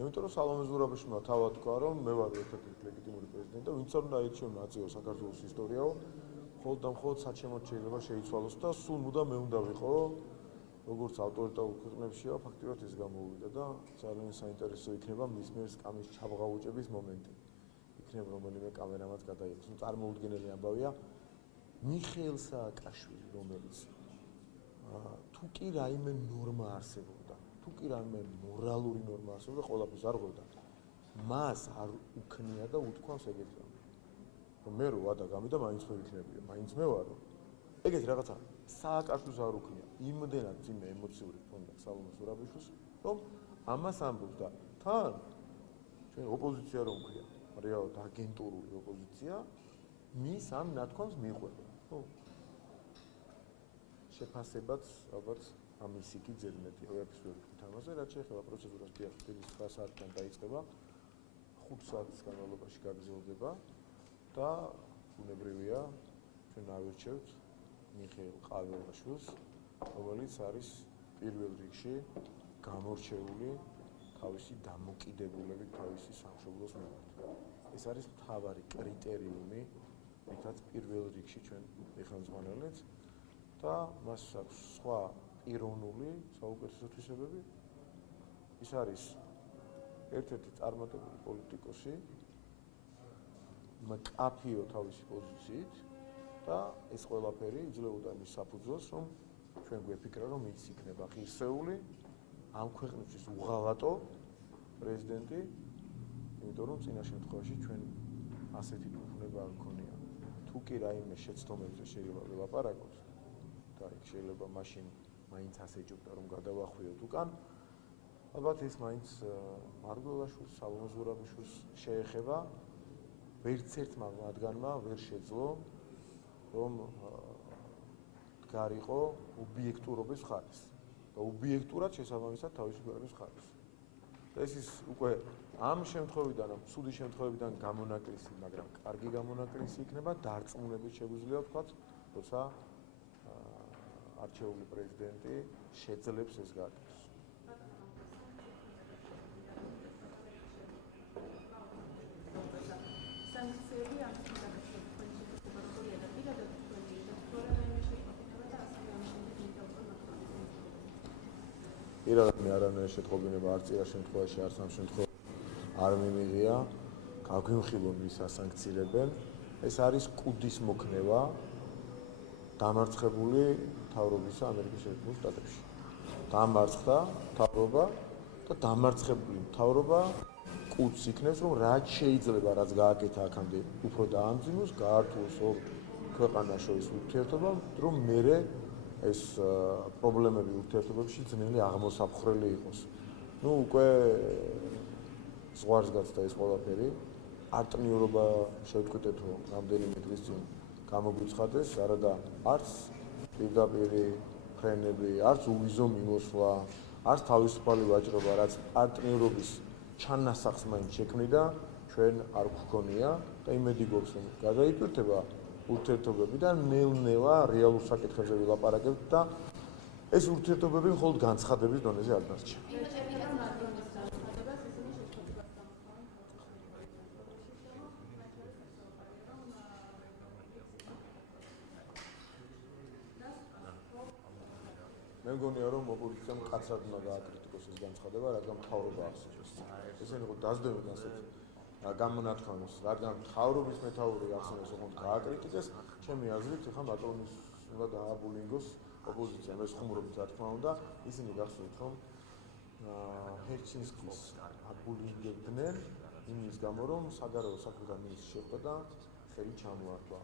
იმიტომ რომ სალომე ზურაბიშვილმა თავად თქვა, რომ მე ვარ ერთ-ერთი ლეგიტიმური პრეზიდენტი და ვინც არ უნდა აირჩიონ აწიო საქართველოს ისტორიაო, მხოლოდ და მხოლოდ საჩემოდ შეიძლება შეიცვალოს და სულ მუდამ მე უნდა ვიყო, როგორც ავტორიტარულ ქვეყნებშია, ფაქტიურად ეს გამოვიდა და ძალიან საინტერესო იქნება მის მიერ სკამის ჩაბღაუჭების მომენტი. იქნება რომელიმე კამერამაც გადაიღოს. ნუ წარმოუდგენელი ამბავია მიხეილ სააკაშვილი, რომელიც თუ კი რაიმე ნორმა არსებობდა, თუ კი რაიმე მორალური ნორმა არსებობდა, ყველაფერს არ ღვევდა. მას არ უქნია და უთქვამს ეგეთი რამე. რომ მე რო ვადა გამიდა, მაინც მე ვიქნებია, მაინც მე ვარო. ეგეთი რაღაცა სააკაშვილს არ უქნია. იმდენად ძიმე ემოციური ფონი სალომე ზურაბიშვილს, რომ ამას ამბობს და თან ჩვენ ოპოზიცია რომ ქვია, რეალურად აგენტურული ოპოზიცია, მის ამ ნათქვამს მიყვება. ხო. შეფასებაც ალბათ ამის იქი ზედმეტი როეფის ვერ ვთქვით ამაზე, რაც შეეხება პროცედურას დიახ, დილის 9 საათიდან დაიწყება, 5 საათის განმავლობაში გაგრძელდება და უნებრივია ჩვენ ავირჩევთ მიხეილ ყაველაშვილს, რომელიც არის პირველ რიგში გამორჩეული თავისი დამოკიდებულებით თავისი სამშობლოს მიმართ. ეს არის მთავარი კრიტერიუმი, რითაც პირველ რიგში ჩვენ ვიხელმძღვანელეთ და მას აქვს სხვა პიროვნული საუკეთესო თვისებები. ის არის ერთ-ერთი წარმატებული პოლიტიკოსი, მკაფიო თავისი პოზიციით და ეს ყველაფერი იძლეოდა მის საფუძველს, რომ ჩვენ გვეფიქრა, რომ ის იქნება ღირსეული ამ ქვეყნისთვის უღალატო პრეზიდენტი, იმიტომ რომ წინა შემთხვევაში ჩვენ ასეთი უფლება არ გქონია. თუ კი რაიმე შეცდომებზე შეიძლება ველაპარაკოთ და იქ შეიძლება მაშინ მაინც ასე ჭირდა რომ გადავახვიოთ უკან, ალბათ ეს მაინც მარგველაშვილს, სალომე ზურაბიშვილს შეეხება. ვერც ერთმა მათგანმა ვერ შეძლო რომ დგარიყო ობიექტურობის ხარეს და ობიექტურად შესაბამისად თავისი ქვეყნის ხარეს. ეს ის უკვე ამ შემთხვევიდან, ამ ცუდი შემთხვევიდან გამონაკლისი, მაგრამ კარგი გამონაკლისი იქნება დარწმუნებით შეგვიძლია ვთქვათ, როცა არჩეული პრეზიდენტი შეძლებს ეს გაკეთოს. სანქციები ამ საკითხებში თქვენი შეფასება როგორია და პირადად თქვენი რეგულარული შეფასება და ასევე ამ შემდეგ პირადად მე არანაირი შეტყობინება არ წირა შემთხვევაში არც ამ შემთხვევაში არ მიმიღია, გაგვიმხილონ ვის ასანქცირებენ. ეს არის კუდის მოქნევა დამარცხებული მთავრობისა ამერიკის შეერთებულ შტატებში. დამარცხდა მთავრობა და დამარცხებული მთავრობა კუდს იქნევს, რომ რაც შეიძლება, რაც გააკეთა აქამდე, უფრო დაამძიმოს, გაართულოს ორ ქვეყანას შორის ურთიერთობა, რომ მერე ეს პრობლემები ურთიერთობებში ძნელი აღმოსაფხრელი იყოს. ნუ უკვე ზღვარს გაცდა ეს ყველაფერი. პარტნიორობა შევტყვიტეთო რამდენიმე დღის წინ გამოგვიცხადეს, არადა არც პირდაპირი ფრენები, არც უვიზო მიმოსვლა, არც თავისუფალი ვაჭრობა, რაც პარტნიორობის ჩანასახს მაინც შექმნიდა, ჩვენ არ გვქონია და იმედი გვაქვს, რომ გადაიტვირთება ურთიერთობები და ნელ-ნელა რეალურ საკითხებზე ვილაპარაკებთ და ეს ურთიერთობები მხოლოდ განცხადების დონეზე არ დარჩა. მე მგონია, რომ ოპოზიციამ კაცად უნდა გააკრიტიკოს ეს განცხადება, რადგან მთავრობა ახსენებს. ესენი ხო დაძდებენ ასეთ გამონათქვამს, რადგან მთავრობის მეთაური ახსენებს, რომ გააკრიტიკეს, ჩემი აზრით, ხა ბატონის უნდა დააბულინგოს ოპოზიციამ, ეს ხუმრობით რა თქმა უნდა, ისინი გახსოვთ, რომ ჰერჩინსკის აბულინგებდნენ იმის გამო, რომ საგარეო საქმეთა მინისტრს შეხვდა და ხელი ჩამოართვა.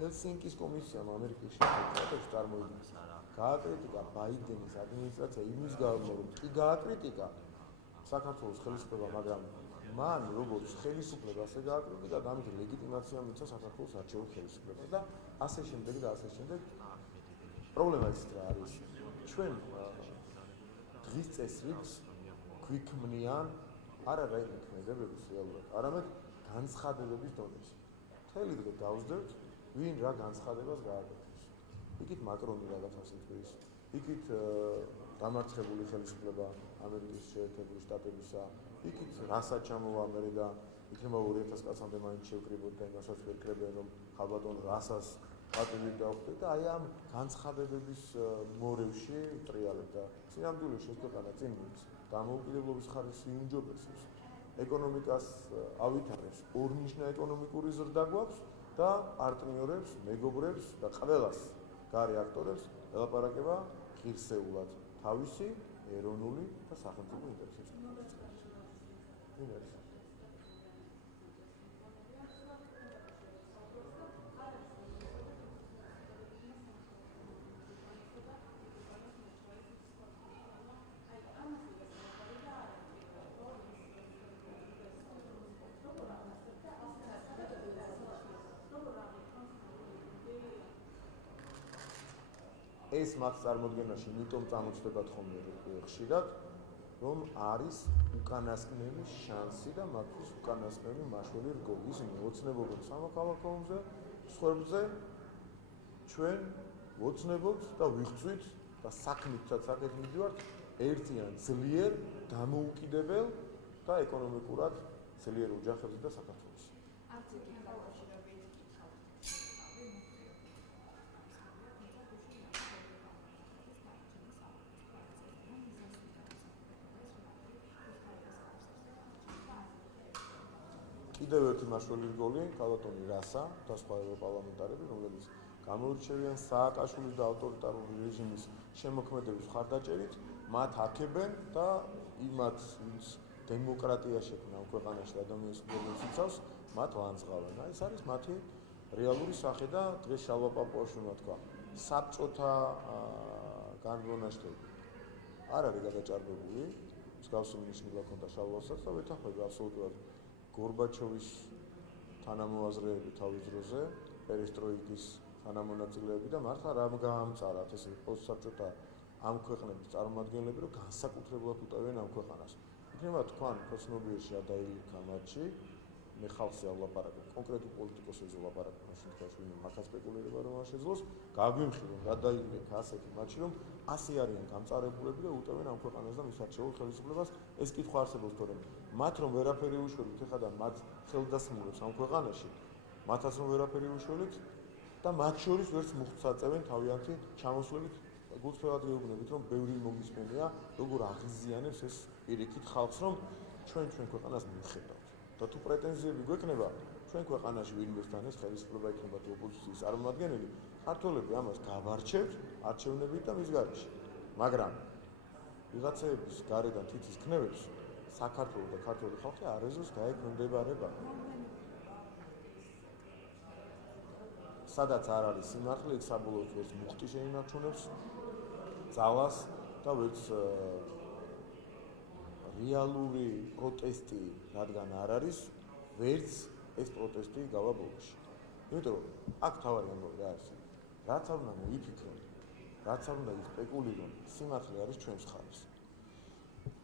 ჰელსინკის კომისიამ ამერიკის შეერთებულ შტატებში წარმოიდგინა გააკრიტიკა ბაიდენის ადმინისტრაცია იმის გამო, რომ კი გააკრიტიკა საქართველოს ხელისუფლება, მაგრამ მან როგორც ხელისუფლება ასე გააკრიტიკა და ამით ლეგიტიმაცია მისცა საქართველოს არჩეულ ხელისუფლებას და ასე შემდეგ და ასე შემდეგ. პრობლემა ის რა არის? ჩვენ დღის წესრიგს გვიქმნიან არა რაიმე ქმედებების რეალურად, არამედ განცხადებების დონეზე. მთელი დღე დავსდევთ, ვინ რა განცხადებას გააკეთებს. იქით მაკრონი რაღაცას იტყვის, იქით დამარცხებული ხელისუფლება ამერიკის შეერთებული შტატებისა იქით რასაც ჩამოვამერე და იქნება 2000 კაცამდე მაინც შევკრიბოთ და იმასაც ვეკრებიან რომ ხალბატონ რასას პატივი დავხდეთ და აი ამ განცხადებების მორევში ვტრიალებ და სინამდვილეში შეგვეყანა წინ დამოუკიდებლობის ხარისხი იუმჯობესებს ეკონომიკას ავითარებს ორნიშნა ეკონომიკური ზრდა გვაქვს და პარტნიორებს, მეგობრებს და ყველას გარე აქტორებს ელაპარაკება ღირსეულად თავისი ეროვნული და სახელმწიფო ინტერესების შესახებ. ეს მათ წარმოდგენაში მიტომ წამოწდებათ ხოლმე ხშირად, რომ არის უკანასკნელი შანსი და მათთვის უკანასკნელი მაშველი რგოლი. ისინი ოცნებობენ სამოქალაქო ომზე, სხვებზე ჩვენ ვოცნებობთ და ვიღწვით და საქმითაც აქეთ მივდივართ ერთიან ძლიერ დამოუკიდებელ და ეკონომიკურად ძლიერ ოჯახებზე და საქართველოს. კიდევ ერთი მაშველი რგოლი, ქალბატონი რასა და სხვა ევროპარლამენტარები, რომლებიც გამოირჩევიან სააკაშვილის და ავტორიტარული რეჟიმის შემოქმედების მხარდაჭერით, მათ აქებენ და იმათ, ვინც დემოკრატია შექმნა ამ ქვეყანაში და ადამიანის უფლებებს იცავს, მათ ლანძღავენ. ეს არის მათი რეალური სახე და დღეს შალვა პაპუაშვილმა თქვა, საბჭოთა განმონაშთები არ არის გადაჭარბებული, მსგავსი მინიშნება ქონდა შალვასაც და ვეთანხმები აბსოლუტურად გორბაჩოვის თანამოაზრეები თავის დროზე, პერესტროიკის თანამონაწილეები და მართლა რა გაამწარათ ესე პოსტსაბჭოთა ამ ქვეყნების წარმომადგენლები, რომ განსაკუთრებულად უტევენ ამ ქვეყანას. იქნება თქვენ ცნობიერში ადაილი კამათში, მე ხალხზე ავლაპარაკებ, კონკრეტულ პოლიტიკოსებზე ვლაპარაკებ, მაშინ თქვენ მაგას სპეკულირება რომ არ შეძლოს, გაგვიმხილოთ გადაიგდეთ ასეთი მათში, რომ ასე არიან გამწარებულები და უტევენ ამ ქვეყანას და მის არჩეულ ხელისუფლებას. ეს კითხვა არსებობს, თორემ მათ რომ ვერაფერი უშველით, ეხლა და მათ ხელდასმულებს ამ ქვეყანაში, მათაც რომ ვერაფერი უშველით და მათ შორის ვერც მუხტს აწევენ თავიანთი ჩამოსვლებით, გულწრფელად გეუბნებით, რომ ბევრი მომისმენია, როგორ აღიზიანებს ეს პირიქით ხალხს, რომ ჩვენ ქვეყანას მივხედავთ. და თუ პრეტენზიები გვექნება, ჩვენ ქვეყანაში ვინმესთან ეს ხელისუფლება იქნება თუ ოპოზიციის წარმომადგენელი, ქართველები ამას გავარჩევთ არჩევნებით და მის გარეშე. მაგრამ ვიღაცების გარედან თითის ქნევებს საქართველოს და ქართული ხალხი არ ეზოს გაექვემდებარება. სადაც არ არის სიმართლე, იქ საბოლოოდ ვერც მუხტი შეინარჩუნებს ძალას და ვერც რეალური პროტესტი, რადგან არ არის, ვერც ეს პროტესტი გავა ბოლოში. იმიტომ რომ აქ თავარი ამბავი რა არის. რაც არ უნდა მოიფიქრონ, რაც არ უნდა ისპეკულირონ, სიმართლე არის ჩვენს ხარეს.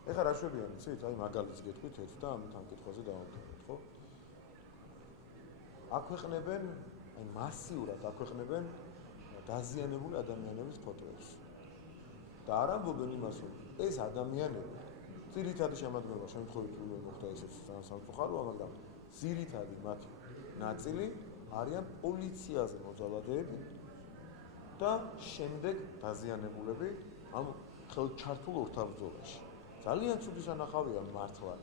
ეხლა რა შვებიან, იცით, აი მაგალითს გეტყვით ერთ და ამით ამ კითხვაზე დავამთავრებთ, ხო? აქვეყნებენ, აი მასიურად აქვეყნებენ დაზიანებული ადამიანების ფოტოებს. და არ ამბობენ იმას, რომ ეს ადამიანები ძირითადი შემადგენლობა შემთხვევით უნდა მოხდა ესეც სამწუხაროა, მაგრამ ძირითადი მათი ნაწილი არიან პოლიციაზე მოძალადეები და შემდეგ დაზიანებულები ამ ხელჩართულ ორთაბრძოლაში. ძალიან ცუდი სანახავია მართლა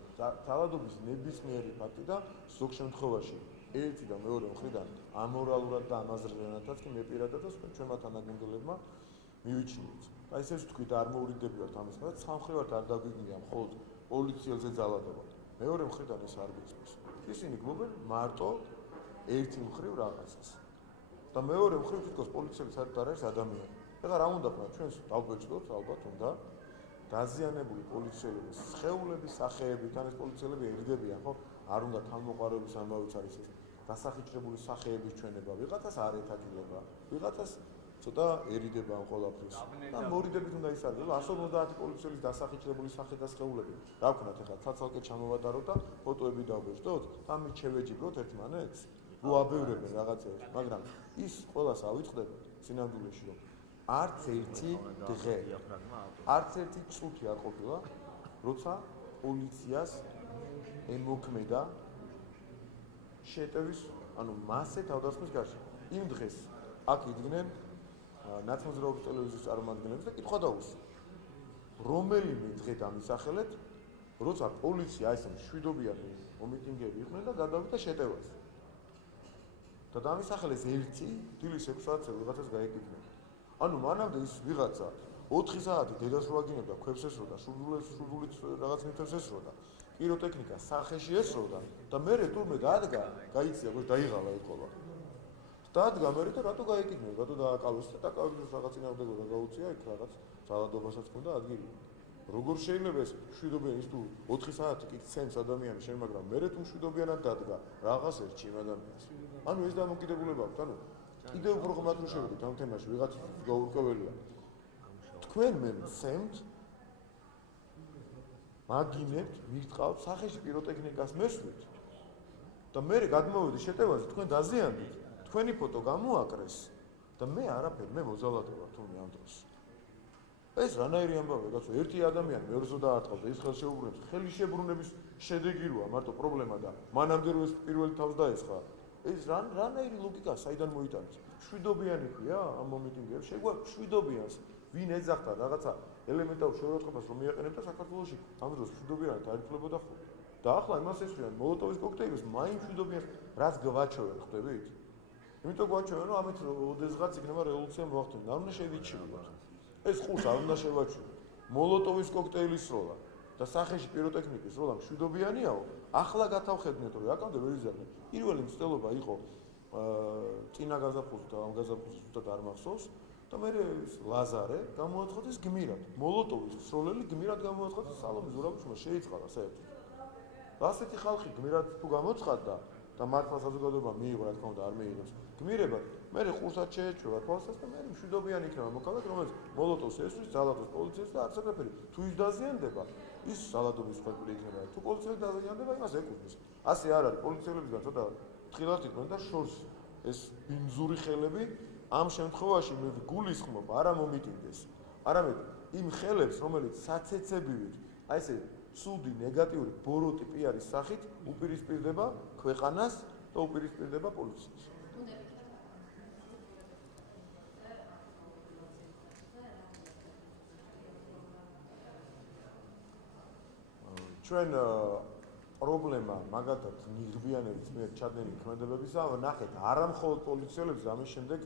ძალადობის ნებისმიერი ფაქტი და ზოგ შემთხვევაში ერთი და მეორე მხრიდან ამორალურად და ამაზრიანათაც კი მე პირადადაც ჩვენმა თანაგუნდელებმა მივიჩნიეთ. და ისე ვთქვით არ მოურიგდებათ ამას, მაგრამ სამხრივართ არ დაგვიგია მხოლოდ პოლიციელზე ძალადობა. მეორე მხრიდან ეს არ გვიწევს. ისინი გმობენ მარტო ერთი მხრივ რაღაცას. და მეორე მხრივ თვითონ პოლიციელი საერთოდ არ არის ადამიანი. ეხლა რა უნდა ვქნა, ჩვენს დავგვეჭდოთ ალბათ უნდა დაზიანებული პოლიციელების სხეულების სახეები, თან ეს პოლიციელები ერიდებიან, ხო? არ უნდა თანმოყარების ამბავიც არის ეს. დასახიჭრებული სახეების ჩვენება, ვიღაცას არ ეთაკილება, ვიღაცას ცოტაერიდება ამ ყველაფრის. და მორიდებით უნდა ისარგებლო 150 პოლიციელის დასახიჭრებული სახე და სხეულები. რა ვქნათ ეხლა ცალ-ცალკე ჩამოვატაროთ და ფოტოები დავგვეჭდოთ, ამით შევეჯიბროთ ერთმანეთს, რო აბევრებენ რაღაცებს, მაგრამ ის ყველას ავიწყდება სინამდვილეში, რომ არც ერთი დღე, არც ერთი წუთი არ ყოფილა, როცა პოლიციას ემოქმედა შეტევის, ანუ მასზე თავდასხმის გარშემო. იმ დღეს აქ იდგნენ ნაცმოძრაობის ტელევიზიის წარმომადგენლები და კითხვა დაუსვა. რომელიმე დღე დამისახელეთ, როცა პოლიცია ესე მშვიდობიანი მომიტინგეები იყვნენ და გადავიდა შეტევაზე. და დამისახელეს ერთი დილის 6 საათზე ვიღაცას გაეკითხნენ. ანუ მანამდე ის ვიღაცა 4 საათი დედას რო აგინებდა, ქვებს ესროდა, სურვილით რაღაც ნივთებს ესროდა, პიროტექნიკა სახეში ესროდა და მერე თურმე დადგა, გაიცია, რომ დაიღალა ეყოლა. დადგა მერე და რატო გაეკითხნენ, რატო დააკავეს და დაკავეს რაღაც წინააღმდეგობა გაუწია, იქ რაღაც ძალადობასაც ჰქონდა ადგილი. როგორ შეიძლება ეს მშვიდობიანი ის თუ 4 საათი კი ცემს ადამიანი შენ, მაგრამ მერე თუ მშვიდობიანად დადგა, რაღაც ერჩი იმ ადამიანს. ანუ ეს დამოკიდებულება აქვს, ანუ კიდევ უფრო ღმრად რო შევედით ამ თემაში, ვიღაც გაურკვეველია. თქვენ მე მცემთ, მაგინებთ, მიგტყავთ, სახეში პიროტექნიკას მესვით და მერე გადმოვედი შეტევაზე, თქვენ დაზიანდით, თქვენი ფოტო გამოაკრეს და მე არაფერი, მე მოძალადე ვარ თუნდაც ამ დროს. ეს რანაირი ამბავია, კაცო, ერთი ადამიანი მეორეს რო დაარტყავს და ის ხელშეუბრუნებს, ხელისშებრუნების შედეგი როა, მარტო პრობლემა და მანამდე რო ეს პირველი თავს დაესხა. ეს რანაირი ლოგიკა საიდან მოიტანეს? მშვიდობიანი ქვია ამ მომიტინგეებს, შეგვაქვს მშვიდობიანს, ვინ ეძახდა რაღაცა ელემენტარულ შეურაცხყოფას რომ მიაყენებდა საქართველოში, ამ დროს მშვიდობიანად არ იფლებოდა ხოლმე. და ახლა იმას ესვრიან მოლოტოვის კოქტეილს, მაინც მშვიდობიანს რაც გვაჩვევენ, ხვდებით? იმიტომ გვაჩვევენ, რომ ამით ოდესღაც იქნება რევოლუცია მოახდინოს. არ უნდა შევიჩიოთ. ეს ხურს არ უნდა შევაჩვევთ. მოლოტოვის კოქტეილის როლა და სახეში პიროტექნიკის როლა მშვიდობიანიაო, ახლა გათავხედნეთ, რომ აკამდე ვერ იზარდნენ. პირველი მცდელობა იყო წინა გაზაფხულზე და ამ გაზაფხულზე ზუსტად არ მახსოვს და მე ლაზარე გამოაცხადეს გმირად. მოლოტოვის სროლელი გმირად გამოაცხადეს სალომე ზურაბიშვილმა შეიწყალა საერთოდ. ასეთი ხალხი გმირად თუ გამოცხადდა და მართლა საზოგადოება მიიღო, რა თქმა უნდა, არ მიიღოს. გმირებად მე ყურსაც შეეჭრა თვალსას და მე მშვიდობიანი იქნება მოქალაქე, რომელიც მოლოტოვს ესვრის, ძალადობს პოლიციას და არც არაფერი. თუ ის დაზიანდება, ის ძალადობის ფაქტი იქნება. თუ პოლიცია დაზიანდება, იმას ეკუთვნის. ასე არ არის, პოლიციელებისგან ცოტა თხილად იყვნენ და შორს ეს ბინძური ხელები ამ შემთხვევაში მე გულისხმობ არა მომიტინგეს, არამედ იმ ხელებს, რომელიც საცეცებივით, აი ესე ცუდი, ნეგატიური ბოროტი პიარის სახით უპირისპირდება ქვეყანას და უპირისპირდება პოლიციას. ჩვენ პრობლემა მაგათაც ნიღბიანების მიერ ჩადენილი ქმედებებისა, ნახეთ, არა მხოლოდ პოლიციელებს, ამის შემდეგ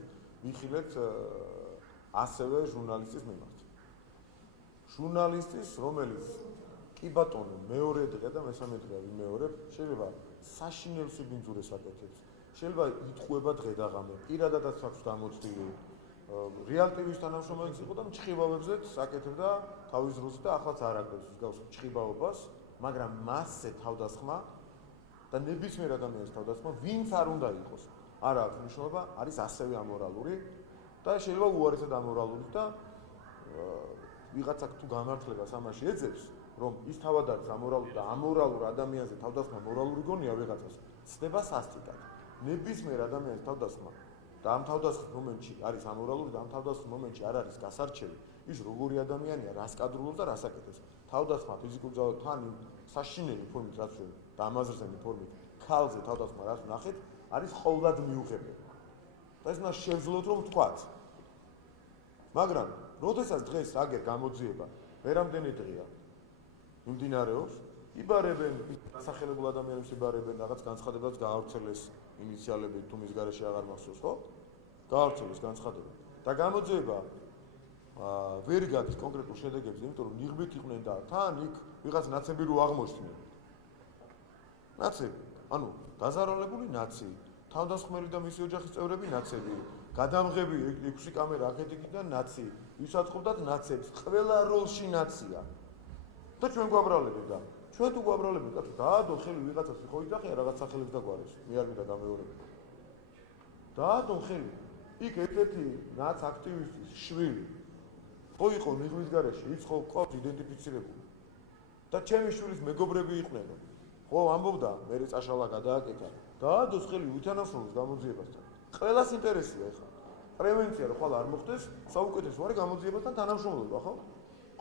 ვიხილეთ ასევე ჟურნალისტის მიმართ. ჟურნალისტის, რომელიც კი ბატონო, მეორე დღე და მესამე დღეა ვიმეორებ, შეიძლება საშინელ სიბინძურეს აკეთებს. შეიძლება იტყუება დღე და ღამე, პირადადაც აქვს დამოწილი. რეალ ტივის თანამშრომელიც იყო და მჭხიბავებზეც აკეთებდა თავის დროს და ახლაც არ აკეთებს მსგავს მჭხიბავებას, მაგრამ მასზე თავდასხმა და ნებისმიერ ადამიანის თავდასხმა, ვინც არ უნდა იყოს, არ აქვს მნიშვნელობა, არის ასევე ამორალური და შეიძლება უარესად ამორალური და ვიღაცა თუ გამართლებას ამაში ეძებს, რომ ის თავად არის ამორალური და ამორალურ ადამიანზე თავდასხმა მორალური გონია ვიღაცას, ცდება სასტიკად. ნებისმიერ ადამიანის თავდასხმა და ამ თავდასხმის მომენტში არის ამორალური და ამ თავდასხმის მომენტში არ არის გასარჩევი, ის როგორი ადამიანია, რას კადრულობს და რას აკეთებს. თავდასხმა ფიზიკურ ძალათან საშინელი ფორმით რაც ჩვენ და ამაზრზემი ფორმით ქალზე თავდასხმა რაც ვნახეთ, არის ყოვლად მიუღებელი. და ეს უნდა შევძლოთ რომ ვთქვათ. მაგრამ, როდესაც დღეს აგერ გამოძიება, ვერამდენი დღეა მიმდინარეობს, იბარებენ სახელებულ ადამიანებს იბარებენ, რაღაც განცხადებაც გაავრცელეს ინიციალები თუ მის გარეშე აღარ მახსოვს, ხო? გაავრცელეს განცხადება. და გამოძიება ვერ გადის კონკრეტულ შედეგებზე, იმიტომ რომ ნიღბით იყვნენ და თან იქ ვიღაც ნაცები რო აღმოჩნდნენ. ნაცები, ანუ დაზარალებული ნაცი, თავდასხმელი და მისი ოჯახის წევრები ნაცები, გადამღები 6 კამერა აქეთ-იქიდან ნაცი, ვისაწყობდათ ნაცებს, ყველა როლში ნაცია. და ჩვენ გვაბრალებით და ჩვენ თუ გვაბრალებით, კაცო, დაადო ხელი ვიღაცას ხო იძახია რაღაც სახელებს დაგვარეს, მე არ მინდა გამეორება. დაადო ხელი. იქ ერთ-ერთი ნაც აქტივისტის შვილი ხო იყო ნიღბის გარეშე, ის ხო ყავს იდენტიფიცირებული. და ჩემი შვილის მეგობრები იყვნენ. ხო ამბობდა, მე წაშალა გადააკეთა. დაადოს ხელი უთანასწოროს გამოძიებასთან. ყველას ინტერესია ეხლა. პრევენცია რო ხვალ არ მოხდეს, საუკეთესო არის გამოძიებასთან თანამშრომლობა, ხო?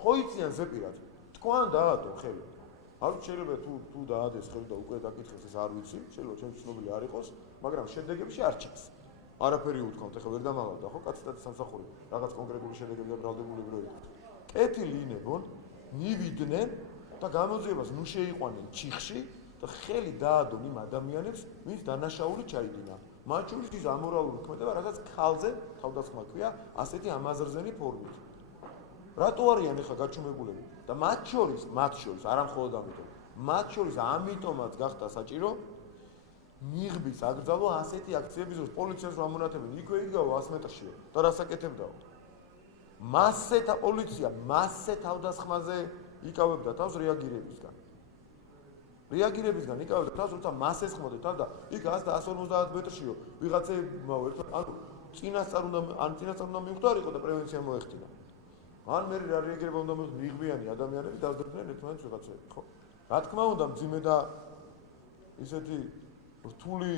ხო იციან ზეპირად. თქვან დაადო ხელი. არ შეიძლება თუ დაადეს ხელი და უკვე დაკითხეს ეს არ ვიცი, შეიძლება ჩემს ცნობილი არ იყოს, მაგრამ შედეგებში არ ჩანს. არაფერი უთქვამთ, ეხლა ვერ დამალავდა ხო კაცთაც სამსახური, რაღაც კონკრეტული შედეგები და ბრალდებული როი. კეთილი ინებონ, მივიდნენ და გამოძიებას ნუ შეიყვანენ ჩიხში და ხელი დაადონ იმ ადამიანებს, ვინც დანაშაული ჩაიდინა. მათ შორის ის ამორალური ქმედება, რასაც ქალზე თავდასხმა ქვია, ასეთი ამაზრზენი ფორმით. რატო არიან ეხლა გაჩუმებულები? და მათ შორის, არა მხოლოდ ამიტომ, მათ შორის ამიტომაც გახდა საჭირო მიღბის აკრძალვა ასეთი აქციების დროს პოლიციას რა მონათებენ, იქვე იდგაო 100 მეტრშიო და რასაკეთებდაო. მასზე პოლიცია მასზე თავდასხმაზე იკავებდა თავს რეაგირებისგან. რეაგირებისგან იკავებდა თავს, როცა მას ესხმოდა თავს და იქ 100-150 მეტრშიო ვიღაცებმა ერთად ანუ წინასწარ უნდა მიხვდარიყო და პრევენცია მოეხდინა. ან მე რა რეაგირება უნდა მოხდეს მიღბიანი ადამიანები დაძებდნენ ერთმანეთს ვიღაცები, ხო? რა თქმა უნდა, მძიმე და ისეთი რთული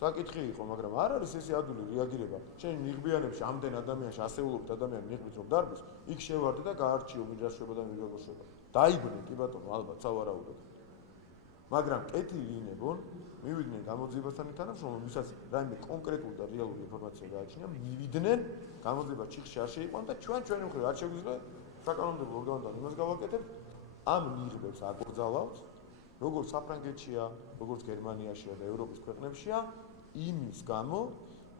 საკითხი იყო, მაგრამ არ არის ესე ადვილი რეაგირება. შენ მიღბიანებში ამდენ ადამიანში ასეულობით ადამიანი მიღბით რომ დარბის, იქ შევარდე და გაარჩიო მიდრაშება და მიდროგოშება. დაიბნე კი ბატონო, ალბათ სავარაუდოდ. მაგრამ კეთილი ინებონ, მივიდნენ გამოძიებასთან თანამშრომლობ, ვისაც რაიმე კონკრეტული და რეალური ინფორმაცია გააჩნია, მივიდნენ, გამოძიება ჩიხში არ შეიყვან და ჩვენი მხრივ არ შეგვიძლია საკანონმდებლო ორგანოდან იმას გავაკეთებთ, ამ მიღბებს აკრძალავთ, როგორც საფრანგეთშია, როგორც გერმანიაშია და ევროპის ქვეყნებშია, იმის გამო,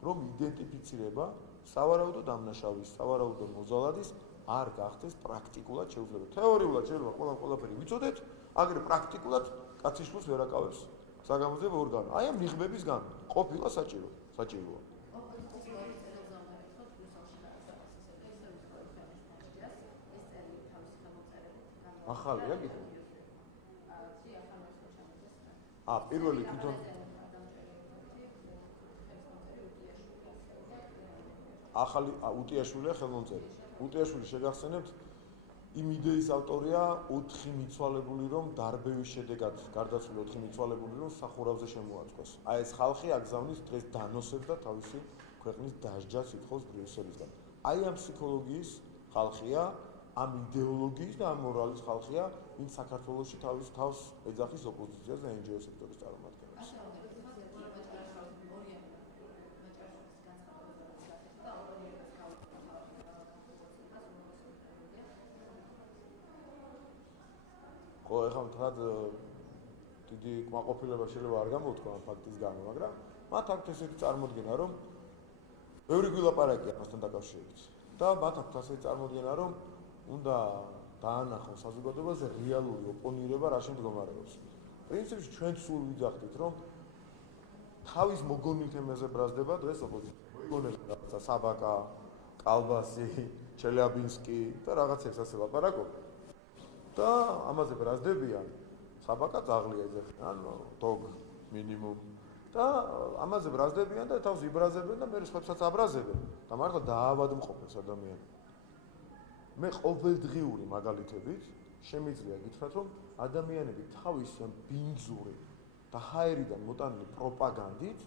რომ იდენტიფიცირება სავარაუდო დამნაშავის, სავარაუდო მოძალადის არ გახდეს პრაქტიკულად შეუძლებელი. თეორიულად შეიძლება ყველაფერი ვიცოდეთ, აგრე პრაქტიკულად კაციშვილს ვერ აკავებს საგამოძიებო ორგანო. აი ამ მიღბების გამო ყოფილა საჭიროა. ახალია გითხრა? პირველი თვითონ ახალი უტიაშვილია ხელმომწერი. უტიაშვილი შეგახსენებთ იმ იდეის ავტორია 4 მიცვალებული რომ დარბევის შედეგად გარდაცვლილი 4 მიცვალებული რომ სახურავზე შემოაწყვეს. აი ეს ხალხი აგზავნის დღეს დანოსებს და თავისი ქვეყნის დასჯას ითხოვს ბრიუსელისგან. აი ამ ფსიქოლოგიის ხალხია, ამ იდეოლოგიის და ამ მორალის ხალხია, ვინც საქართველოში თავის თავს ეძახის ოპოზიციას და NGO სექტორის წარმომადგენლებს. ხო, ეხლა მთლად დიდი კმაყოფილება შეიძლება არ გამოთქვა ამ ფაქტის გამო, მაგრამ მათ აქვთ ესეთი წარმოდგენა, რომ ბევრი გვილაპარაკია მასთან დაკავშირებით. და მათ აქვთ ასეთი წარმოდგენა, რომ უნდა დაანახონ საზოგადოებაზე რეალური ოპონირება რა შემდგომარეობს. პრინციპში ჩვენ სულ ვიძახდით, რომ თავის მოგონილ თემაზე ბრაზდება დღეს ოპოზიცია. მოიგონებს რაღაცა საბაკა, კალბასი, ჩელიაბინსკი და რაღაცებს ასე ლაპარაკობენ. და ამაზე ბრაზდებიან, საბაკა ძაღლია ეძახიან, დოგ მინიმუმ და ამაზე ბრაზდებიან და თავს იბრაზებენ და მე სხვებსაც აბრაზებენ და მართლა დაავადმყოფებს ადამიანებს. მე ყოველდღიური მაგალითებით შემიძლია გითხრათ, რომ ადამიანები თავისი ამ ბინძური და ჰაერიდან მოტანილი პროპაგანდით,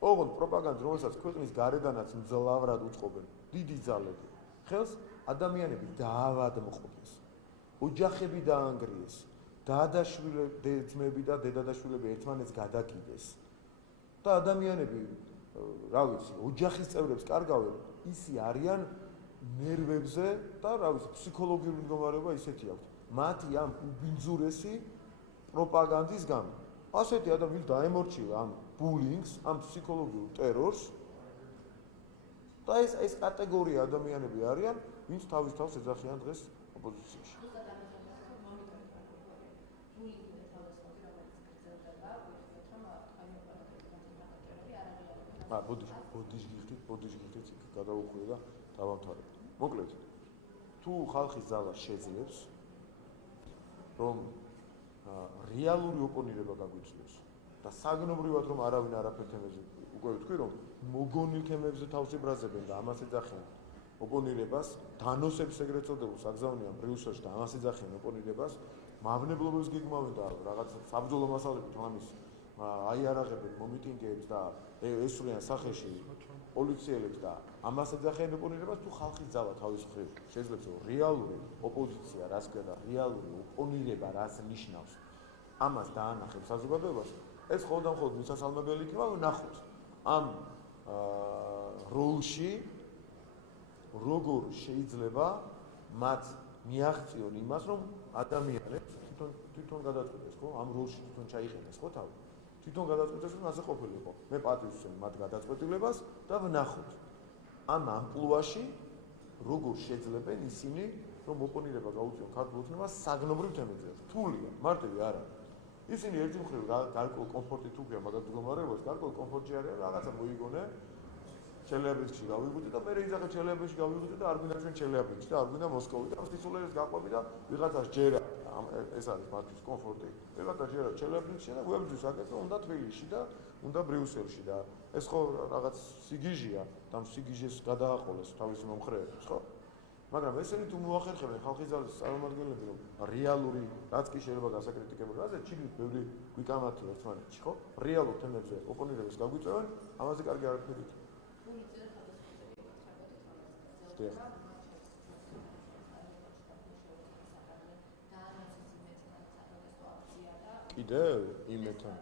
ოღონდ პროპაგანდით, რომელსაც ქვეყნის გარედანაც მძლავრად უწყობენ დიდი ძალები, ხელს ადამიანები დაავადმყოფეს. ოჯახები დაანგრიეს, ძმები და დედადაშვილები ერთმანეთს გადაკიდეს. და ადამიანები, რა ვიცი, ოჯახის წევრებს კარგავენ, ისი არიან ნერვებზე და რა ვიცი, ფსიქოლოგიური მდგომარეობა ისეთი აქვს. მათი ამ უბინძურესი პროპაგანდის გამო. ასეთი ადამიანები დაემორჩილა ამ ბულინგს, ამ ფსიქოლოგიურ ტერორს. და ეს კატეგორია ადამიანები არიან, ვინც თავის თავს ეძახიან დღეს ოპოზიციაში. ბოდიში გიხდით, გადავუხვიე და დავამთავრებ. მოკლედ, თუ ხალხის ძალა შეძლებს, რომ რეალური ოპონირება გაგვიწვიოს და საგნობრივად რომ არავინ არაფერ თემებზე უკვე ვთქვი, რომ მოგონილ თემებზე თავს იბრაზებენ და ამას ეძახიან ოპონირებას, დანოსებს ეგრეთ წოდებულს აგზავნიან ბრიუსელში და ამას ეძახიან ოპონირებას, მავნებლობებს გიგმავენ და რაღაც საბრძოლო მასალებით ამის აიარაღებენ მომიტინგეებს და ესვრიან სახეში პოლიციელებს და ამას ეძახიან ოპონირებას, თუ ხალხის ძალა თავის მხრივ შეძლებს, რომ რეალური ოპოზიცია რას ქვია და რეალური ოპონირება რას ნიშნავს ამას დაანახებს საზოგადოებას, ეს ხოლმე მისასალმებელი იქნება, ვნახოთ ამ როლში როგორ შეიძლება მათ მიაღწიონ იმას, რომ ადამიანებს თვითონ გადაწყვეტეს, ხო? ამ როლში თვითონ ჩაიყენეს, ხო თავი? თვითონ გადაწყვეტეს, რომ ასე ყოფილიყო. მე პატივს ვცემ მათ გადაწყვეტილებას და ვნახოთ ამ ამპლუაში როგორ შეძლებენ ისინი, რომ ოპონირება გაუწიონ ქართულ ოცნებას საგნობრივ თემებზე. რთულია, მარტივი არ არის. ისინი ერთი მხრივ გარკვეულ კომფორტით უყრია მაგათ მდგომარეობას, გარკვეულ კომფორტში არიან, რაღაცა მოიგონენ. ჩელიაბინსკში გავიღვიძე და მე იძახე ჩელიაბინსკში გავიღვიძე და არ გვინდა ჩვენ ჩელიაბინსკში და არ გვინდა მოსკოვი და სიცოცხლეს გაყვები და ვიღაცას ჯერა ეს არის მათთვის კომფორტი. ვიღაცას ჯერა ჩელიაბინსკში და გვებძვის აკეთო უნდა თბილისში და უნდა ბრიუსელში და ეს ხო რაღაც სიგიჟია და სიგიჟეს გადააყოლეს თავისი მომხრეების, ხო? მაგრამ ესენი თუ მოახერხებენ ხალხის ძალის წარმომადგენლები რომ რეალური რაც კი შეიძლება გასაკრიტიკებულ რაზე ჩიგით ბევრი გვიკამათი ერთმანეთში, ხო? რეალურ თემებზე ოპონირებას გაგვიწევენ, ამაზე კარგი არაფერი. კიდევ იმეთან.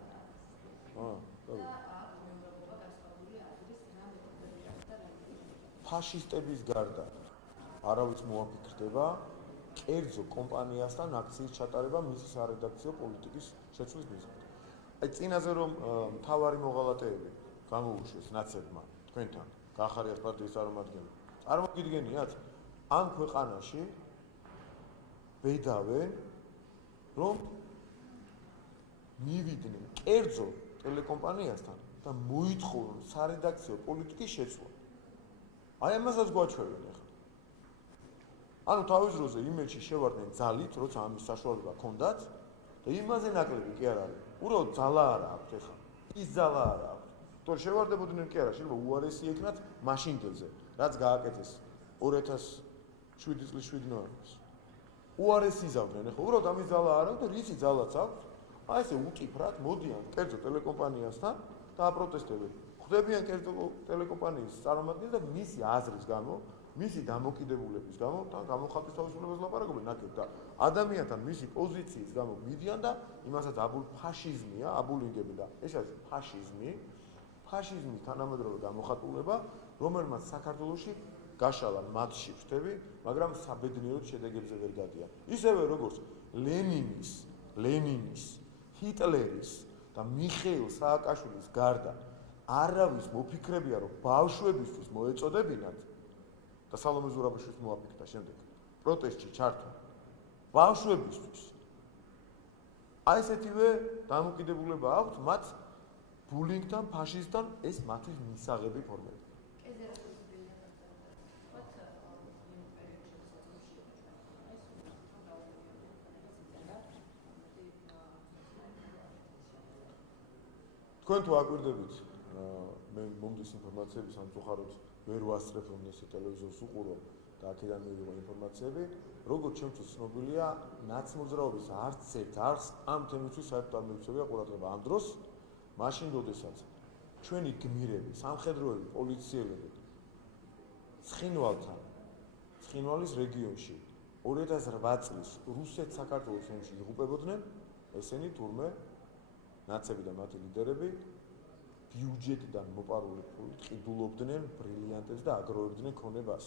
ფაშისტების გარდა არავის მოაფიქრდება კერძო კომპანიასთან აქციის ჩატარება მისი სარედაქციო პოლიტიკის შეცვლის მიზნით. აი წინაზე რომ მთავარი მოღალატეები გამოუშვეს ნაცებმა თქვენთან გახარიას პარტიის წარმომადგენლები. წარმოგიდგენიათ ამ ქვეყანაში ბედავენ რომ მივიდნენ კერძო ტელეკომპანიასთან და მოითხოვონ სარედაქციო პოლიტიკის შეცვლა. აი ამასაც გვაჩვევენ ახლა. ანუ თავის დროზე იმედში შევარდნენ ძალით, როცა ამის საშუალება ჰქონდათ და იმაზე ნაკლები კი არ არის. უბრალოდ ძალა არ აქვს ახლა. ის ძალა არ აქვს. თორე შევარდებოდნენ კი არა, შეიძლება უარესი ეკნათ მაშინდელზე, რაც გააკეთეს 2007 წლის 7 ნოემბერს. უარესი იზავდნენ, ახლა უბრალოდ ამის ძალა არ აქვს და რისი ძალაც აქვს. აი ესე უკიფრად მოდიან კერძო ტელეკომპანიასთან და აპროტესტებენ. ხვდებიან კერძო ტელეკომპანიის წარმომადგენლებს და მისი აზრის გამო, მისი დამოკიდებულების გამო და გამოხატვის თავისუფლებას ლაპარაკობენ ნაკლებად და ადამიანთან მისი პოზიციის გამო მიდიან და იმასაც აბულ ფაშიზმია, აბულინგები და ეს არის ფაშიზმი, ფაშიზმის თანამედროვე გამოხატულება, რომელმაც საქართველოში გაშალა მათში ხვდები, მაგრამ საბედნიეროდ შედეგებზე ვერ გადიან. ისევე როგორც ლენინის, ჰიტლერის და მიხეილ სააკაშვილის გარდა არავის მოფიქრებია რომ ბავშვებისთვის მოეწოდებინათ და სალომე ზურაბაშვილს მოაფიქრდა შემდეგ პროტესტში ჩართვა ბავშვებისთვის. აი ესეთივე დამოკიდებულება აქვს მათ ბულინგთან, ფაშიზმთან, ეს მათთვის მისაღები ფორმები. თქვენ თუ აკვირდებით მე მომდის ინფორმაციები სამწუხაროდ ვერ ვასწრებ რომ ეს ტელევიზორს უყურო და აქედან მივიღო ინფორმაციები, როგორც ჩემთვის ცნობილია, ნაცმოძრაობის არც ამ თემისთვის საერთოდ არ მიუწევია ყურადღება ამ დროს, მაშინ როდესაც ჩვენი გმირები, სამხედროები, პოლიციელები ცხინვალის რეგიონში 2008 წლის რუსეთ-საქართველოს ომში იღუპებოდნენ, ესენი თურმე ნაცები და მათი ლიდერები ბიუჯეტიდან მოპარული ფულით ყიდულობდნენ ბრილიანტებს და აგროვებდნენ ქონებას.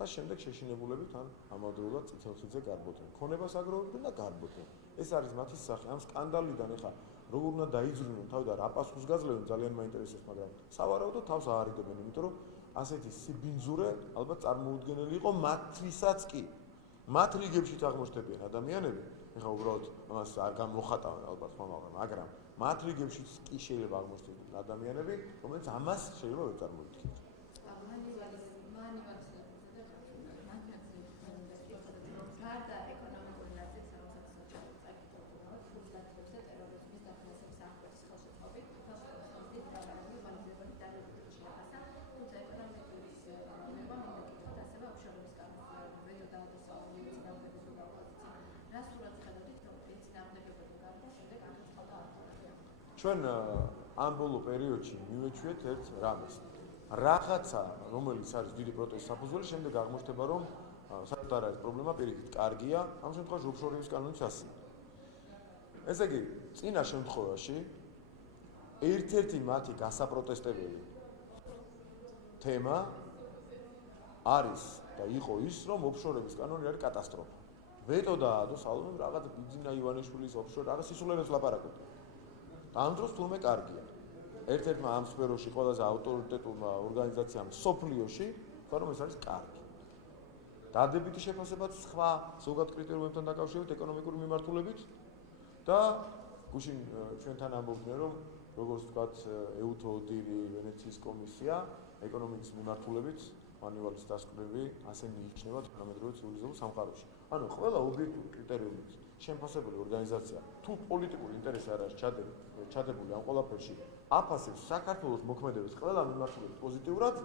და შემდეგ შეშინებულები თან ამავდროულად წითელხიდზე გარბოდნენ. ქონებას აგროვებდნენ და გარბოდნენ. ეს არის მათი სახე. ამ სკანდალიდან ეხა როგორ უნდა დაიძრუნონ თავი და რა პასუხს გაძლევენ ძალიან მაინტერესებს, მაგრამ სავარაუდოდ თავს აარიდებენ, იმიტომ რომ ასეთი სიბინძურე ალბათ წარმოუდგენელი იყო მათთვისაც კი. მათ რიგებშიც აღმოჩნდებიან ადამიანები, ეხა უბრალოდ ამას არ გამოხატავენ ალბათ ხომ, მაგრამ მათ რიგებშიც კი შეიძლება აღმოჩნდნენ ადამიანები, რომელიც ამას შეიძლება ვერ წარმოიდგინოთ. ჩვენ ამ ბოლო პერიოდში მივეჩვიეთ ერთ რამეს. რაღაცა, რომელიც არის დიდი პროტესტის საფუძველი, შემდეგ აღმოჩნდება, რომ საერთოდ არ არის პრობლემა, პირიქით კარგია, ამ შემთხვევაში ოფშორების კანონის ასწავლება. ესე იგი, წინა შემთხვევაში ერთ-ერთი მათი გასაპროტესტებელი თემა არის და იყო ის, რომ ოფშორების კანონი არის კატასტროფა. ვეტო დაადო სალომემ რაღაც ბიძინა ივანიშვილის ოფშორ რაღაც სისულელებს ლაპარაკობდა. და ამ დროს თურმე კარგია. ერთ-ერთმა ამ სფეროში ყველაზე ავტორიტეტულმა ორგანიზაციამ სოფლიოში, თქვა რომ ეს არის კარგი. დადებითი შეფასებაც სხვა ზოგად კრიტერიუმებთან დაკავშირებით ეკონომიკური მიმართულებით და გუშინ ჩვენთან ამბობდნენ რომ როგორც ვთქვათ ეუთოდირი ვენეციის კომისია ეკონომიკის მიმართულებით მანივალის დასკვნები ასე მიიჩნევა თანამედროვე ცივილიზებულ სამყაროში. ანუ ყველა ობიექტური კრიტერიუმით შემფასებული ორგანიზაცია თუ პოლიტიკური ინტერესი არ არის ჩადებული ამ ყველაფერში აფასებს საქართველოს მოქმედების ყველა მიმართულებით პოზიტიურად,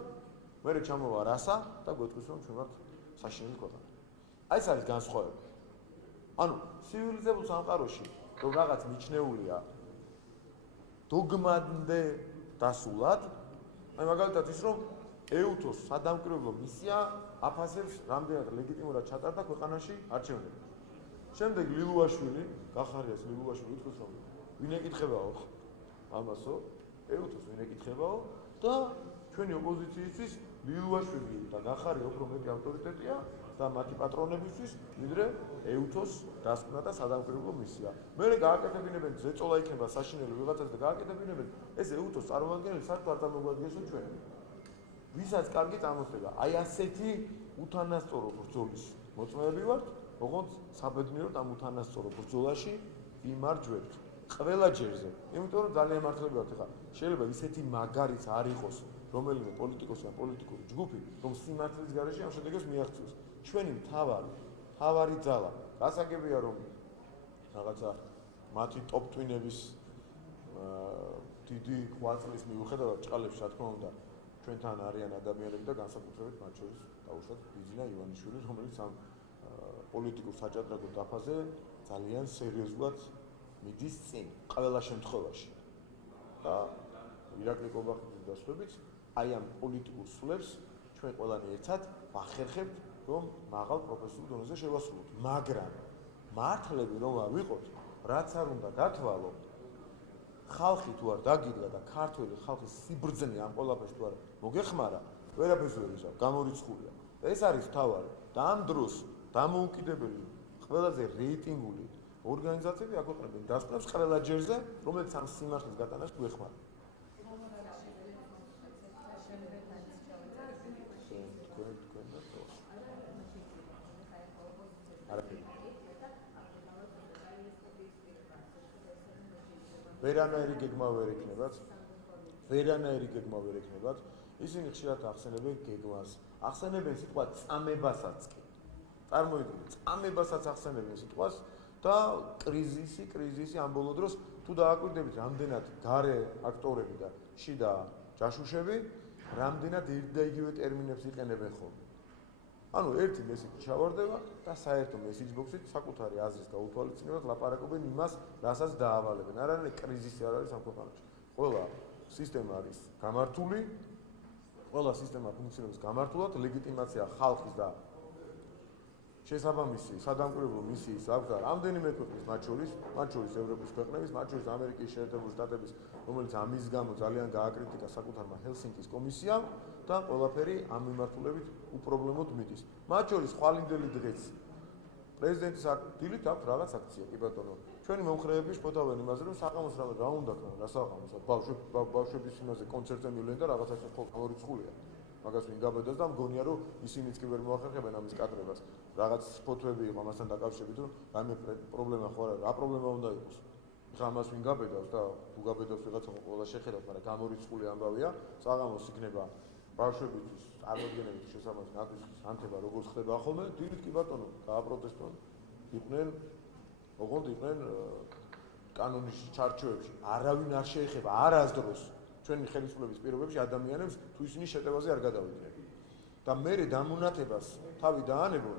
მერე ჩამოვა რასა და გვეტყვის რომ ჩვენ ვართ საშინელი ქვეყანა. აი ეს არის განსხვავება. ანუ ცივილიზებულ სამყაროში რომ რაღაც მიჩნეულია დოგმამდე დასულად, აი მაგალითად ის რომ ეუთოს სადამკვირვებლო მისია აფასებს რამდენად ლეგიტიმურად ჩატარდა ქვეყანაში არჩევნები. შემდეგ ლილუაშვილი, გახარიას ლილუაშვილი უთქვას რომ ვინ ეკითხებაო ამასო, ეუთოს ვინ ეკითხებაო და ჩვენი ოპოზიციისთვის ლილუაშვილი და გახარია უფრო მეტი ავტორიტეტია და მათი პატრონებისთვის, ვიდრე ეუთოს დასკვნა და სადამკვირვებლო მისია. მერე გააკეთებინებენ ზეწოლა იქნება საშინელი ვიღაცას და გააკეთებინებენ ეს ეუთოს წარმომადგენელი საერთოდ არ წარმოგვადგენს ჩვენ. ვისაც კარგი წარმოსდება. აი ასეთი უთანასწორო ბრძოლის მოწმეები ვართ, ოღონდ საბედნიეროდ ამ უთანასწორო ბრძოლაში ვიმარჯვებთ ყველა ჯერზე. იმიტომ რომ ძალიან მართლები ვართ ხა. შეიძლება ისეთი მაგარიც არ იყოს რომელიმე პოლიტიკოსი ან პოლიტიკური ჯგუფი, რომ სიმართლის გარეშე ამ შედეგებს მიაღწიოს. ჩვენი მთავარი ძალა გასაგებია რომ რაღაცა მათი ტოპ-ტვინების დიდი ღვაწლის მიუხედავად ჭყალებს რა თქმა უნდა ჩვენთან არიან ადამიანები და განსაკუთრებით მათ შორის დაუშვათ ბიძინა ივანიშვილი, რომელიც ამ პოლიტიკურ საჭადრაკო დაფაზე ძალიან სერიოზულად მიდის წინ ყველა შემთხვევაში. და ირაკლი კობახიძის დასვებით აი ამ პოლიტიკურ სულებს ჩვენ ყველანი ერთად ვახერხებთ რომ მაღალ პროფესიულ დონეზე შევასრულოთ. მაგრამ მართლები რომ ავიყოთ, რაც არ უნდა გათვალო, ხალხი თუ არ დაგიდგა და ქართველი ხალხის სიბრძნე ამ ყველაფერს თუ არ მოგეხმარა, ვერაფერს ვერ იზამ, გამორიცხულია. და ეს არის თავარი. და ამ დროს დამოუკიდებელი ყველაზე რეიტინგული ორგანიზაციები აქვეყნებენ დასკვნებს ყველა ჯერზე, რომელიც ამ სიმართლის გატანას გვეხმარა. ვერანაირი გეგმა ვერ ექნებათ. ისინი ხშირად ახსენებენ გეგმას. ახსენებენ სიტყვა წამებასაც კი. წარმოიდგინეთ, წამებასაც ახსენებენ სიტყვას და კრიზისი ამ ბოლო დროს თუ დააკვირდებით რამდენად გარე აქტორები და შიდა ჯაშუშები რამდენად ერთ და იგივე ტერმინებს იყენებენ ხოლმე. ანუ ერთი მესიჯი ჩავარდება და საერთო მესიჯ ბოქსით საკუთარი აზრის გაუთვალისწინებად ლაპარაკობენ იმას, რასაც დაავალებენ. არ არის კრიზისი არ არის ამ ქვეყანაში. ყველა სისტემა არის გამართული, ყველა სისტემა ფუნქციონირებს გამართულად, ლეგიტიმაცია ხალხის და შესაბამისი სადამკვირვებლო მისიის აქვს და რამდენიმე ქვეყნის, მათ შორის ევროპის ქვეყნების, მათ შორის ამერიკის შეერთებული შტატების, რომელიც ამის გამო ძალიან გააკრიტიკა საკუთარმა ჰელსინკის კომისიამ და ყველაფერი ამ მიმართულებით უპრობლემოდ მიდის. მათ შორის ხვალინდელი დღეც პრეზიდენტის დილით აქვს რაღაც აქცია, კი ბატონო. ჩვენი მომხრეები შფოთავენ იმაზე, რომ საღამოს რა უნდა ქნა, რა საღამოს, ბავშვების იმაზე კონცერტზე მივიდნენ და რაღაცას ხო გამორიცხულია. მაგას ვინ გაბედავს და მგონია რომ ისინიც კი ვერ მოახერხებენ ამის კადრებას. რაღაც ფოტოები იყო ამასთან დაკავშირებით, რომ რაიმე პრობლემა ხო არა, რა პრობლემა უნდა იყოს. ხა ამას ვინ გაბედავს და თუ გაბედავს ვიღაცა ყველა შეხედავს, მაგრამ გამორიცხული ამბავია, საღამოს იქნება ბავშვებისთვის წარმოდგენების შესაბამისი ნაკვეთის ანთება როგორც ხდება ხოლმე, დილით კი ბატონო გააპროტესტონ, იყვნენ ოღონდ იყვნენ კანონის ჩარჩოებში. არავინ არ შეეხება არასდროს ჩვენი ხელისუფლების პირობებში ადამიანებს თუ ისინი შეტევაზე არ გადავიდნენ. და მერე დამონათებას თავი დაანებონ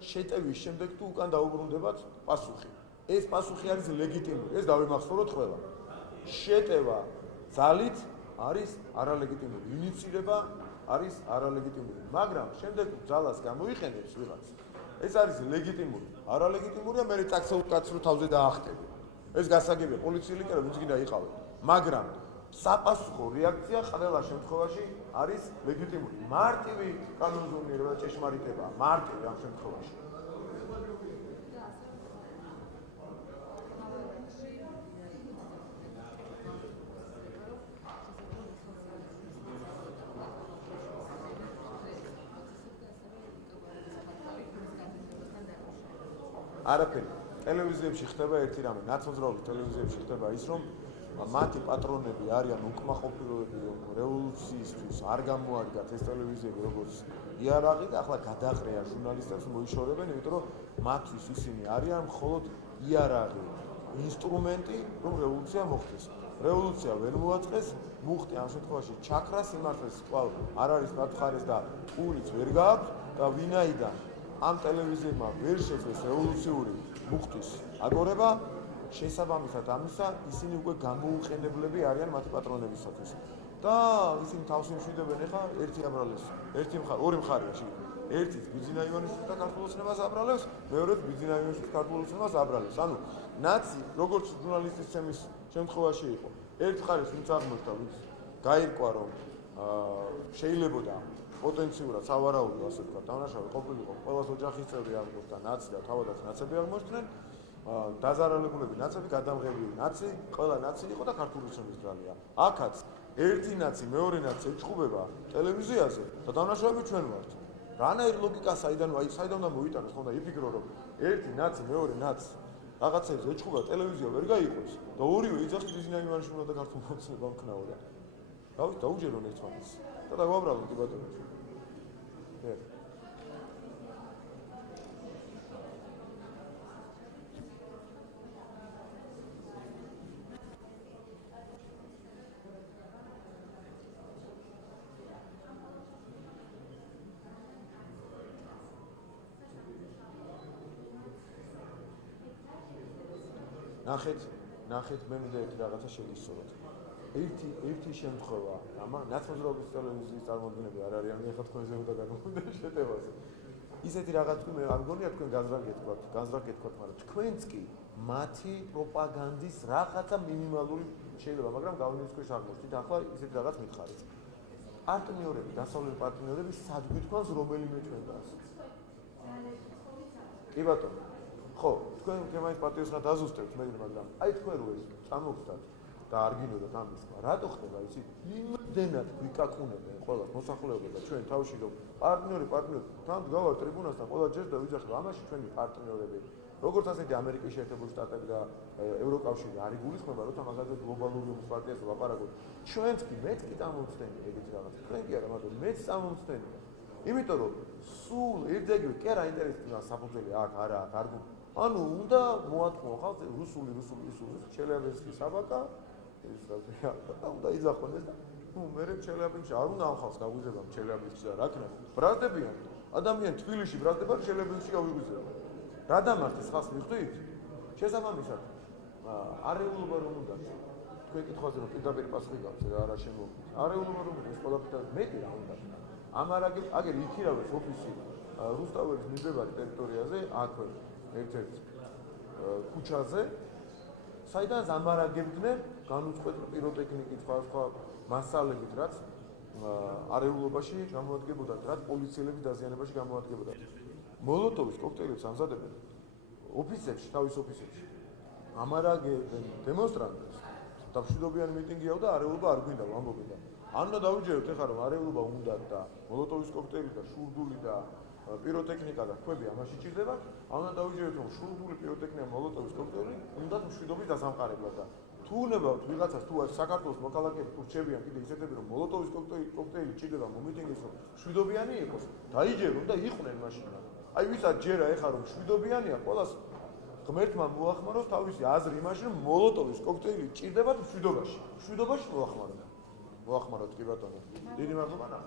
შეტევის შემდეგ თუ უკან დაუბრუნდებათ პასუხი. ეს პასუხი არის ლეგიტიმური, ეს დავიმახსოვროთ ყველა. შეტევა ძალით არის არალეგიტიმური, ინიციირება არის არალეგიტიმური, მაგრამ შემდეგ ძალას გამოიყენებს ვიღაც. ეს არის ლეგიტიმური, არალეგიტიმურია, მე წაქცეულ კაცს რო თავზე დაახტები. ეს გასაგებია, პოლიციელი კი რა ვინც გინდა იყავი. მაგრამ საპასუხო რეაქცია ყველა შემთხვევაში არის ლეგიტიმური. მარტივი კანონზომიერება და ჭეშმარიტება, მარტივი ამ შემთხვევაში. არაფერი. ტელევიზიებში ხდება ერთი რამე, ნაცნობრაობის ტელევიზიებში ხდება ის, რომ მათი პატრონები არიან უკმაყოფილოები რევოლუციისთვის, არ გამოადგათ ეს ტელევიზიები როგორც იარაღი და ახლა გადაყრეა ჟურნალისტებს მოიშორებენ, იმიტომ რომ მათთვის ისინი არიან მხოლოდ იარაღი, ინსტრუმენტი, რომ რევოლუცია მოხდეს. რევოლუცია ვერ მოაწყეს, მუხტი ამ შემთხვევაში ჩაქრას იმართეს, კვლავ არ არის მათ მხარეს და პულიც ვერ გააქვს და ვინაიდან ამ ტელევიზიებმა ვერ შეძლეს რევოლუციური მუხტის აგორება, შესაბამისად ამისა ისინი უკვე გამოუყენებლები არიან მათი პატრონებისათვის. და ისინი თავს იმშვიდებენ ახლა ერთი აბრალებს, ორი მხარეა შეიძლება. ერთიც ბიძინა ივანიშვილს და ქართულ ოცნებას აბრალებს, მეორეც ბიძინა ივანიშვილს ქართულ ოცნებას აბრალებს. ანუ ნაცი როგორც ჟურნალისტის ცემის შემთხვევაში იყო. ერთ მხარეს ვინც აღმოჩნდა, ვინც გაირკვა, რომ შეიძლებოდა პოტენციურად სავარაუდო ასე ვთქვათ, დანაშაული ყოფილიყო ყველას ოჯახის წევრი აღმოჩნდა ნაცი და თავადაც ნაცები აღმოჩნდნენ. დაზარალებულები ნაცები, გადამღებილი ნაცი, ყველა ნაცი იყო და ქართული ოცნების ბრალია. აქაც ერთი ნაცი, მეორე ნაცი ეჭუბება ტელევიზიაზე და დანაშაულები ჩვენ ვართ. რანაირ ლოგიკა საიდან უნდა მოიტანოს, ხომ და იფიქრო რომ ერთი ნაცი, მეორე ნაცი რაღაცებს ეჭუბება ტელევიზია ვერ გაიყვეს და ორივე იძახის ბიძინა ივანიშვილმა და ქართულ ოცნებამ ქნაოდა. რავი, დაუჯერონ ერთმანეთს. და დაგვაბრალოთ კი ბატონო. ნახეთ მე მინდა ერთი რაღაცა შეგისწოროთ. ერთი შემთხვევა, ნაცნობრაობის ტელევიზიის წარმოადგენლები არ არიან ეხლა თქვენზე უნდა გამოვიდეთ შეტევაზე. ისეთი რაღაც თქვენ მე არ მგონია თქვენ განზრახ გეთქვათ, მაგრამ თქვენც კი მათი პროპაგანდის რაღაცა მინიმალური შეიძლება, მაგრამ გავლენის ქვეშ აღმოჩნდით, ახლა ისეთი რაღაც მითხარით. პარტნიორები, დასავლელი პარტნიორები სად გითქვას რომელიმე ჩვენგანს? კი ბატონო. ხო, თქვენ თემის პატიოსნად დაზუსტებთ მე, მაგრამ აი თქვენ რო ეს წამოგხდათ და არ გინდათ ამის, რატო ხდება იცი? იმდენად გვიკაკუნებენ ყველა მოსახლეობა და ჩვენ თავში რომ პარტნიორი თან გავარ ტრიბუნასთან ყველა ჯერ და ვიძახებ ამაში ჩვენი პარტნიორები. როგორც ასეთი ამერიკის შეერთებული შტატები და ევროკავშირი არ იგულისხმება, როცა მაგაზე გლობალური ომის პარტიაზე ლაპარაკობთ. ჩვენც კი მეც კი წამოვხდენი ეგეთი რაღაც. თქვენ კი არა, მაგრამ მეც წამოვხდენი. იმიტომ რომ სულ ერთგივე კი არა ინტერესია საფუძველი აქ არა აქ არ ანუ უნდა მოატყო ხალხს რუსული ჩელიაბინსკის საბაკა ეს რა და უნდა იძახონ ეს და მე ჩელიაბინსკი არ უნდა ამ ხალხს გაგვიზება ჩელიაბინსკი და რა ქნება ბრალდებიან ადამიანი თბილისში ბრალდება ჩელიაბინსკი გავიგვიზება რა დამართეს ხალხს მიხვდით შესაბამისად არეულობა რომ უნდა თქვენ კითხვაზე რომ პირდაპირ პასუხი გაქვს რა არა შემოვიდეთ არეულობა რომ ეს ყველაფერთან მეტი რა უნდა აგერ იქირავეს ოფისი რუსთაველის მიმდებარე ტერიტორიაზე აქვე ერთ-ერთ ქუჩაზე საიდან ამარაგებდნენ განუწყვეტ პიროტექნიკით სხვა მასალებით რაც არეულობაში გამოადგებოდა რაც პოლიციელების დაზიანებაში გამოადგებოდა მოლოტოვის კოქტეილებს ამზადებენ ოფისებში თავის ოფისებში ამარაგებდნენ დემონსტრანტებს და მშვიდობიანი მიტინგია და არეულობა არ გვინდა ვამბობენ ანუ დავიჯეროთ ეხლა რომ არეულობა უნდა და მოლოტოვის კოქტეილი და შურდული და პიროტექნიკა და ქვები ამაში ჭირდება, ანუ დავიჯეროთ რომ შურდული პიროტექნიკა მოლოტოვის კოქტეილი უნდა მშვიდობის დასამყარებლად და თუ უნებავთ ვიღაცას თუ საქართველოს მოქალაქეები თუ რჩებიან კიდე ისეთები რომ მოლოტოვის კოქტეილი ჭირდება მომიტინგის რომ მშვიდობიანი იყოს, დაიჯერონ და იყვნენ მაშინ. აი ვისაც ჯერა ეხლა რომ მშვიდობიანია, ყველას ღმერთმა მოახმაროს თავისი აზრი იმაში რომ მოლოტოვის კოქტეილი ჭირდება მშვიდობაში. მშვიდობაში მოახმაროთ კი ბატონო. დიდი მადლობა.